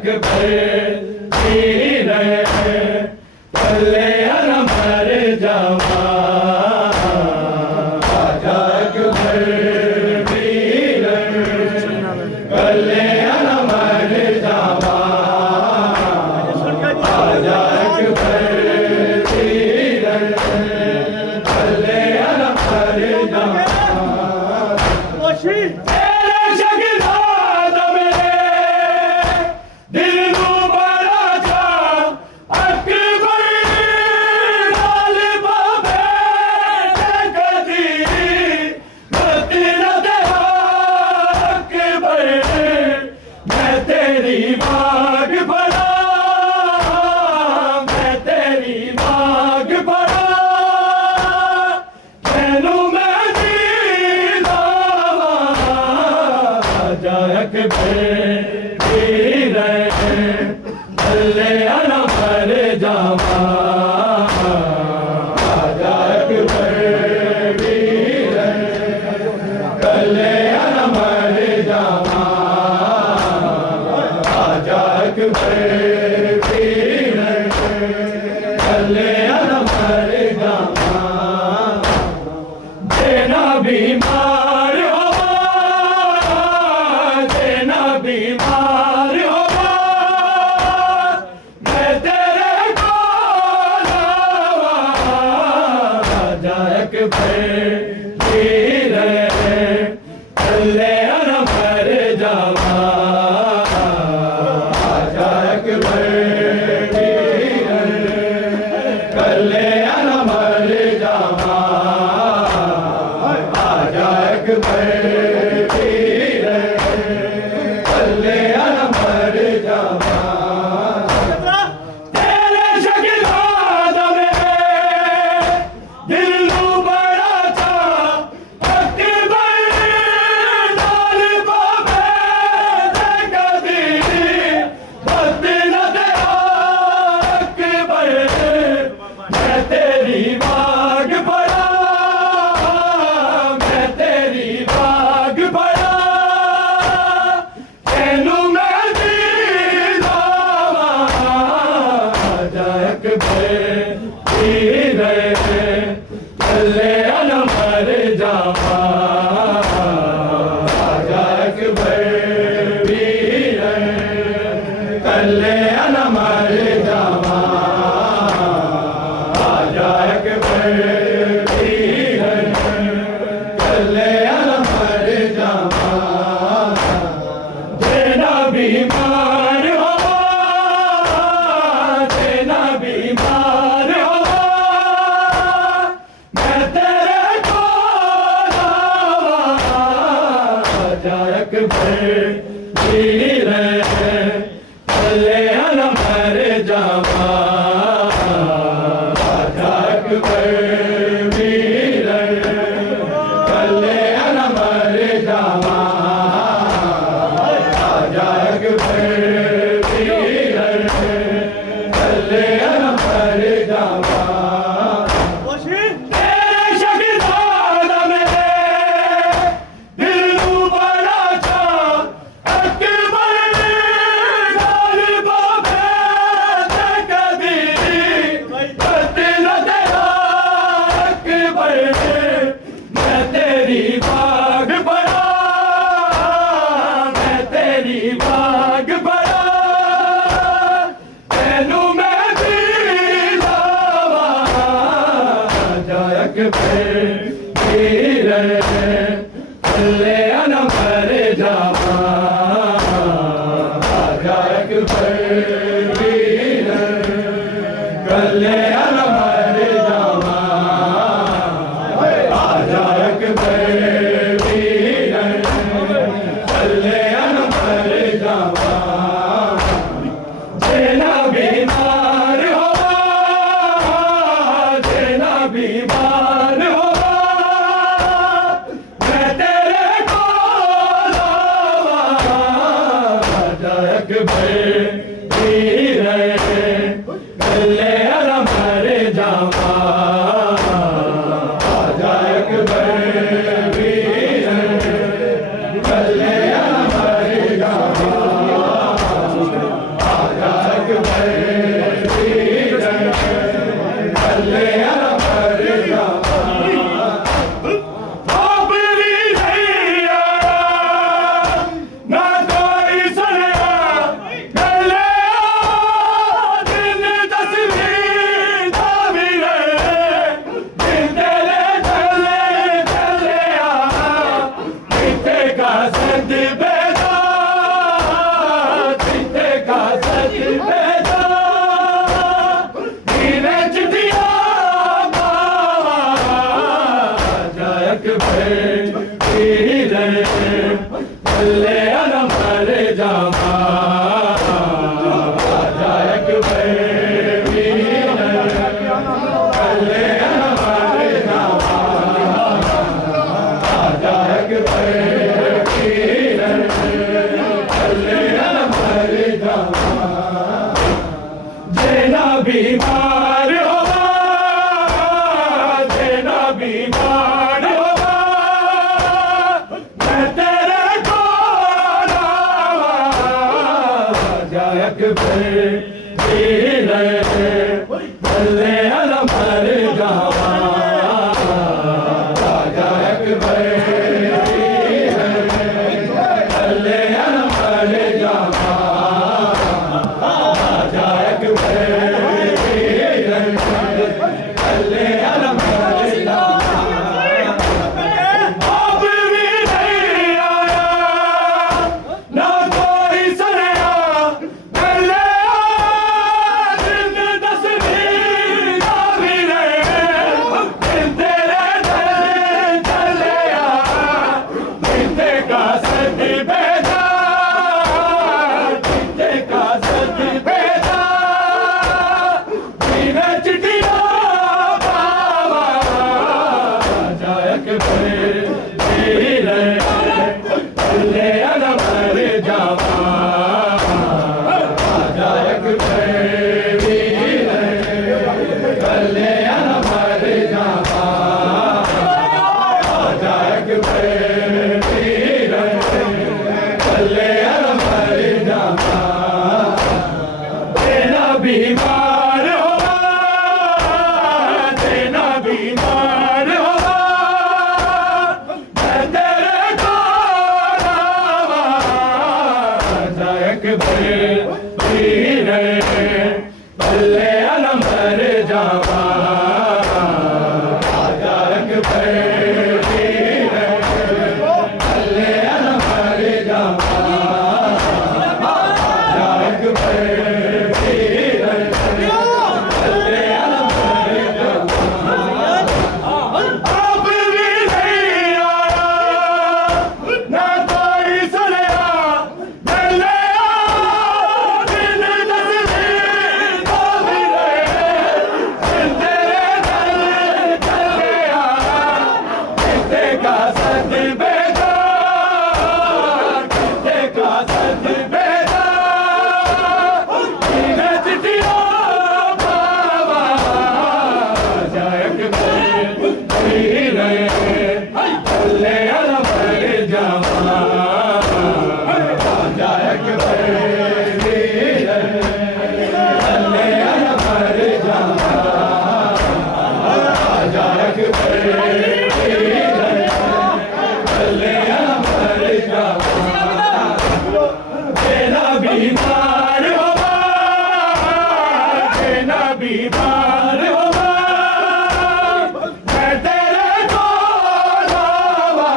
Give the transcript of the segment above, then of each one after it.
अकबर वीर भले न मर जावा राजा अकबर वीर भले न मर जावा राजा अकबर वीर भले न मर जावा अकबर वीर भले न मर जावा राजा अकबर वीर भले न मर जावा राजा अकबर वीर भले न मर जावा देना बीमार बीमार होगा मैं तेरे को लावा राजा अकबर वीर भले न मर जावा राजा अकबर वीर भले न मर जावा राजा अकबर वीर भले न मर जावा राजा अकबर वीर भले न मर जावा राजा अकबर वीर भले न मर जावा देना बीमार हो देना बीमार अकबर वीर भले न मर जावा राजा अकबर वीर भले न मर जावा राजा अकबर वीर भले न मर जावा अकबर वीर भले न मर जावा राजा अकबर वीर भले न मर जावा राजा अकबर वीर भले न मर जावा देना बीमार होगा देना बीमार अकबर मर जावा आजा अकबर वीर कल्याण मर जावा आजा अकबर वीर कल्याण मर जावा जेना बीमार होवा जेना बीमार होवा मैं तेरे को लावा आजा अकबर वीर कल्याण मर जावा आजा अकबर वीर कल्याण मर जावा आजा अकबर वीर कल्याण मर जावा अब भी नहीं आया ना कोई सुनया पहले दिन तस्वीर का भी रहे दिन तेरे दर चले आ जिंदे का सद बेदा जिंदे का सद बेदा जीवे चिट्ठिया बाबा आजा अकबर वीर कल्याण मर जावा आजा अकबर वीर कल्याण मर जावा आजा अकबर वीर कल्याण मर जावा तेरा बीमार होवा तेरा बीमार होवा मैं तेरे को लावा आजा अकबर वीर कल्याण मर जावा आजा अकबर वीर कल्याण मर जावा आजा अकबर वीर कल्याण मर जावा अब भी नहीं आया ना कोई सुनया पहले दिन तस्वीर का भी रहे दिन तेरे दर चले आ जिंदे का सद बेदा जिंदे का सद बेदा जीवे चिट्ठिया बाबा आजा अकबर वीर कल्याण मर जावा आजा अकबर वीर कल्याण मर जावा आजा अकबर वीर कल्याण मर जावा तेरा बीमार होवा तेरा बीमार होवा मैं तेरे को लावा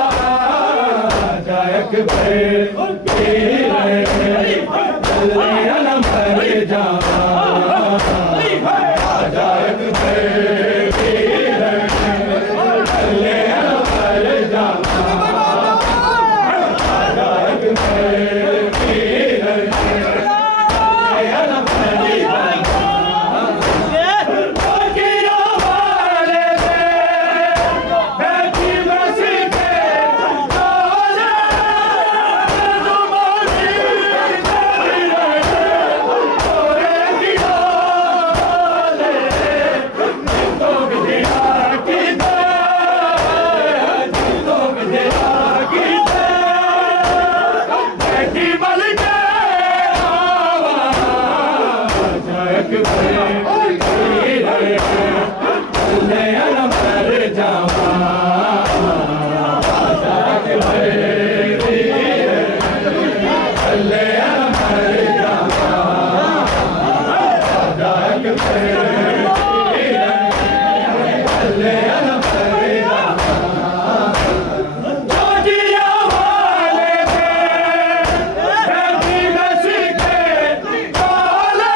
आजा अकबर वीर कल्याण मर जावा आजा अकबर वीर कल्याण मर जावा आजा अकबर वीर कल्याण मर जावा फकीरों वाले से बैठी मस्जिद पे तोले जुबानी चली रहे तोरे दिलों वाले जिंदों में दिया की दे जिंदों में दिया की दे बैठी बल के आवा आजा अकबर वीर कल्याण मर जावा आजा अकबर वीर कल्याण मर जावा आजा अकबर वीर कल्याण मर जावा जोजिया वाले से बैठी मस्जिद पे तोले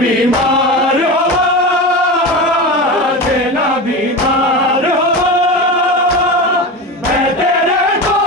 बीमार हो देना बीमार हो मैं तेरे को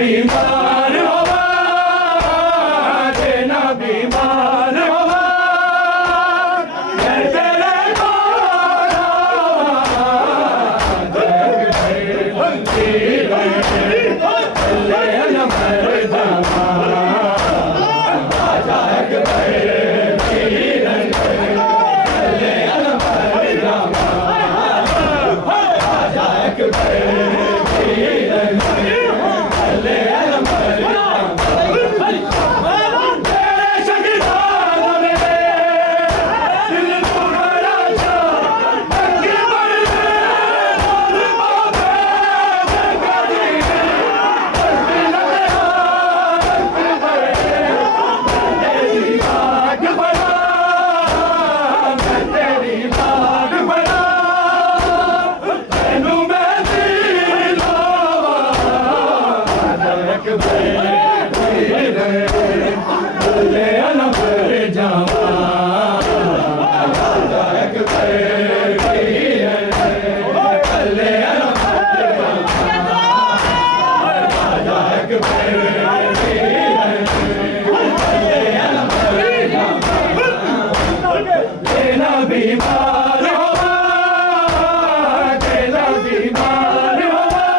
बीमार होवा देना बीमार होवा मैं तेरे को बीमार होवा देना बीमार होवा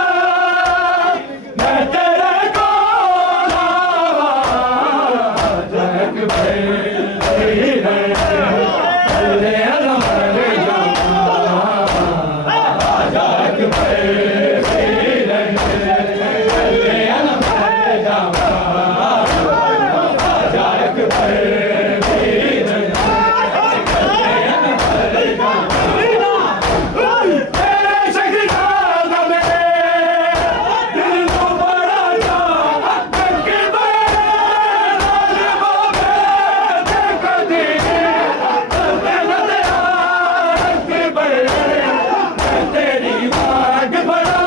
मैं तेरे को तेरी बाग बड़ा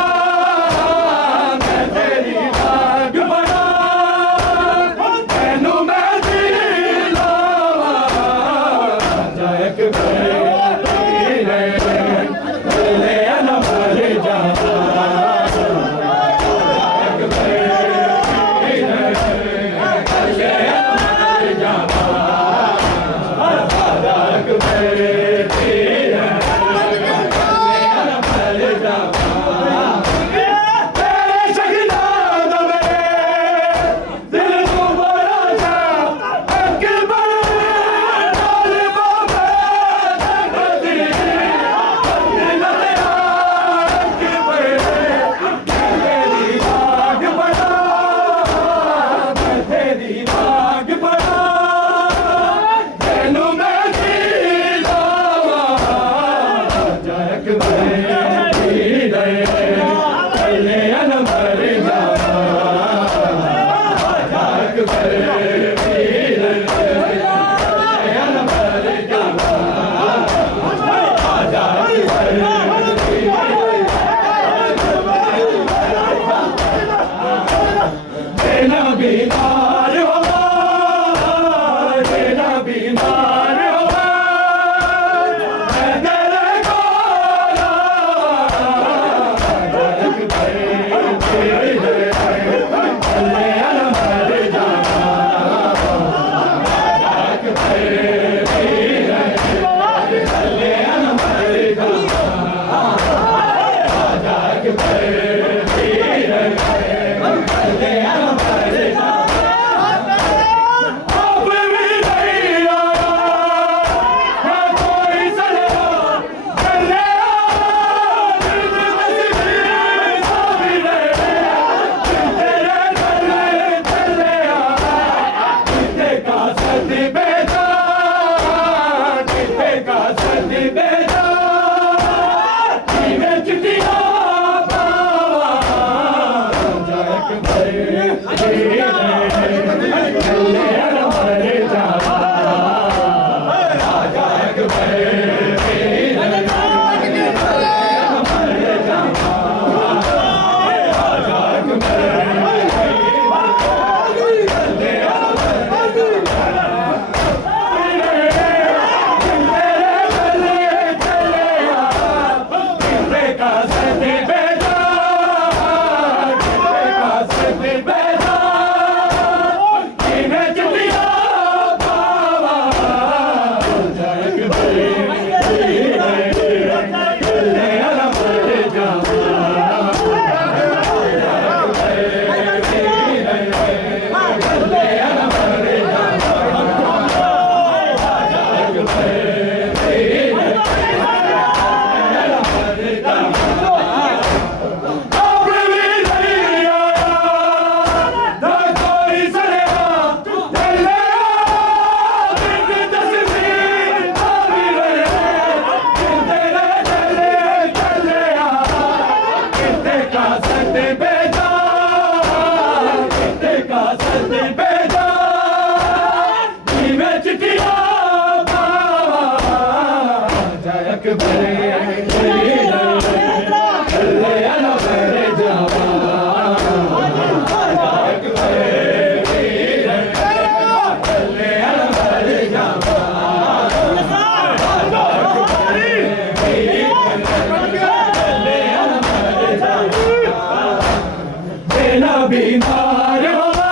बीमार होवा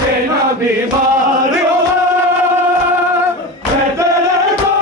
जेना बीमार होवा मैं तेरे को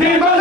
Viva